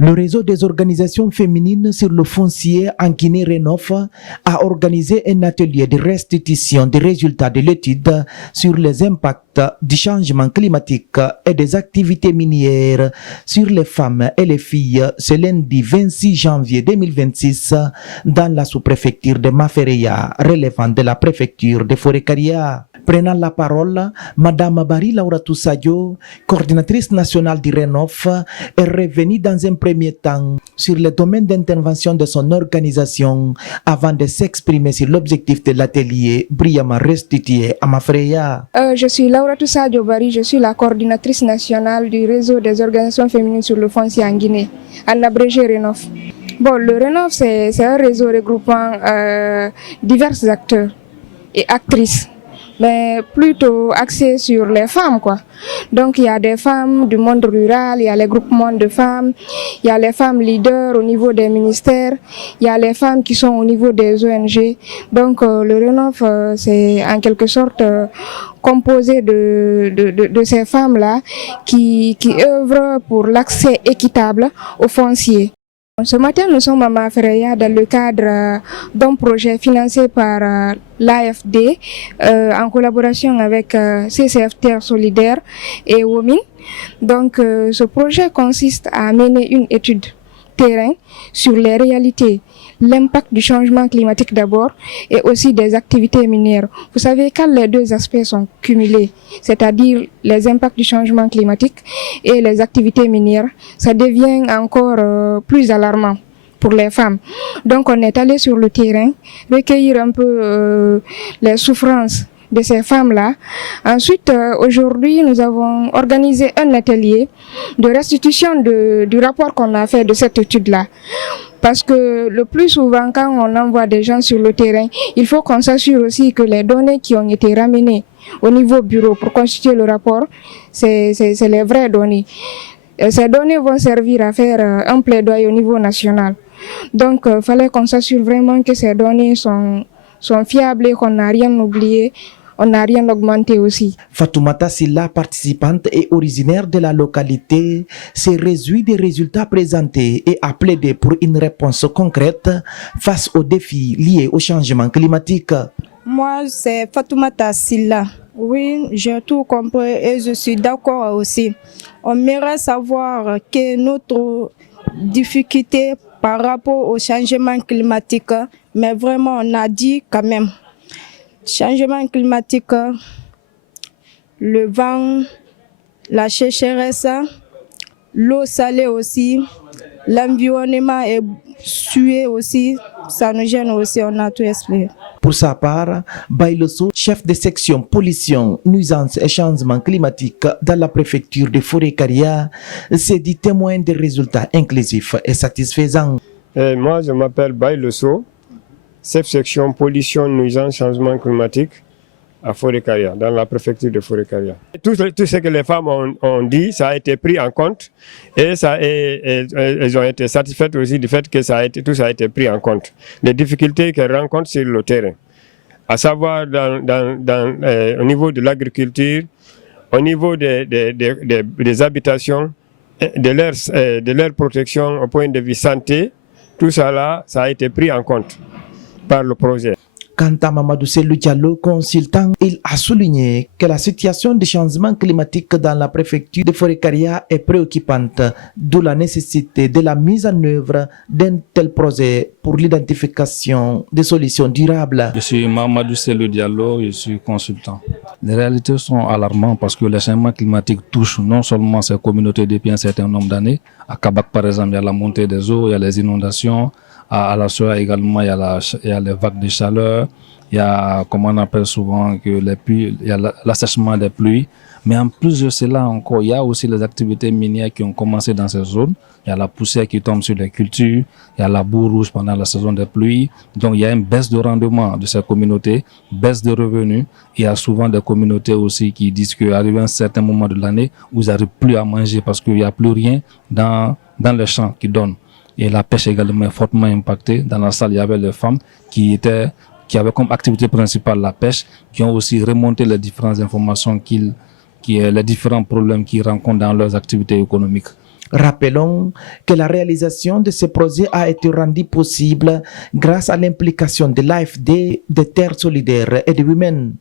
Le réseau des organisations féminines sur le foncier en Guinée Rénov a organisé un atelier de restitution des résultats de l'étude sur les impacts du changement climatique et des activités minières sur les femmes et les filles ce lundi 26 janvier 2026 dans la sous-préfecture de Mafereya, relevant de la préfecture de Forêt-Caria. Prenant la parole, Madame Bari Lauratou Sadio, coordinatrice nationale du Rénov, est revenue dans un premier temps sur le domaine d'intervention de son organisation avant de s'exprimer sur l'objectif de l'atelier brillamment restitué à Mafereya. Je suis Lauratou Sadio Bari, je suis la coordinatrice nationale du réseau des organisations féminines sur le foncier en Guinée, en abrégé Rénov. Bon, le Rénov, c'est un réseau regroupant divers acteurs et actrices, mais plutôt axé sur les femmes, quoi. Donc il y a des femmes du monde rural, il y a les groupements de femmes, il y a les femmes leaders au niveau des ministères, il y a les femmes qui sont au niveau des ONG. Donc le Rénov, c'est en quelque sorte composé de ces femmes-là qui œuvrent pour l'accès équitable au foncier. Ce matin, nous sommes à Mafereya dans le cadre d'un projet financé par l'AFD en collaboration avec CCF Terre Solidaire et WOMIN. Donc, ce projet consiste à mener une étude terrain sur les réalités, l'impact du changement climatique d'abord et aussi des activités minières. Vous savez, quand les deux aspects sont cumulés, c'est-à-dire les impacts du changement climatique et les activités minières, ça devient encore plus alarmant pour les femmes. Donc on est allé sur le terrain, recueillir un peu les souffrances de ces femmes-là. Ensuite, aujourd'hui, nous avons organisé un atelier de restitution du rapport qu'on a fait de cette étude-là. Parce que le plus souvent, quand on envoie des gens sur le terrain, il faut qu'on s'assure aussi que les données qui ont été ramenées au niveau bureau pour constituer le rapport, c'est les vraies données. Et ces données vont servir à faire un plaidoyer au niveau national. Donc, il fallait qu'on s'assure vraiment que ces données sont fiables et qu'on n'a rien oublié. On n'a rien augmenté aussi. Fatoumata Silla, participante et originaire de la localité, s'est réjouie des résultats présentés et a plaidé pour une réponse concrète face aux défis liés au changement climatique. Moi, c'est Fatoumata Silla. Oui, j'ai tout compris et je suis d'accord aussi. On aimerait savoir que notre difficulté par rapport au changement climatique, mais vraiment on a dit quand même. Changement climatique, le vent, la sécheresse, l'eau salée aussi, l'environnement est sué aussi, ça nous gêne aussi, on a tout expliqué. Pour sa part, Bailoso, chef de section pollution, nuisances et changement climatique dans la préfecture de Forêt-Caria, s'est dit témoin des résultats inclusifs et satisfaisants. Moi, je m'appelle Bailoso, chef section pollution, nuisance, changement climatique à Forêt-Caria, dans la préfecture de Forêt-Caria. Tout ce que les femmes ont dit, ça a été pris en compte et elles ont été satisfaites aussi du fait que tout ça a été pris en compte. Les difficultés qu'elles rencontrent sur le terrain, à savoir au niveau de l'agriculture, au niveau des habitations, de leur protection au point de vue santé, tout ça là, ça a été pris en compte par le projet. Quant à Mamadou Selou Diallo, consultant, il a souligné que la situation du changement climatique dans la préfecture de Forêt-Caria est préoccupante, d'où la nécessité de la mise en œuvre d'un tel projet pour l'identification des solutions durables. Je suis Mamadou Selou Diallo, je suis consultant. Les réalités sont alarmantes parce que le changement climatique touche non seulement ces communautés depuis un certain nombre d'années. À Kabak, par exemple, il y a la montée des eaux, il y a les inondations. À la Soya également, il y a les vagues de chaleur, il y a, comme on appelle souvent, que les pluies, il y a l'assèchement des pluies. Mais en plus de cela encore, il y a aussi les activités minières qui ont commencé dans ces zones. Il y a la poussière qui tombe sur les cultures, il y a la boue rouge pendant la saison des pluies. Donc il y a une baisse de rendement de ces communautés, baisse de revenus. Il y a souvent des communautés aussi qui disent qu'arrivé à un certain moment de l'année, vous n'arrivez plus à manger parce qu'il n'y a plus rien dans les champs qui donnent. Et la pêche également est fortement impactée. Dans la salle, il y avait les femmes qui avaient comme activité principale la pêche, qui ont aussi remonté les différentes informations les différents problèmes qu'ils rencontrent dans leurs activités économiques. Rappelons que la réalisation de ce projet a été rendue possible grâce à l'implication de l'AFD, des Terres solidaires et de Women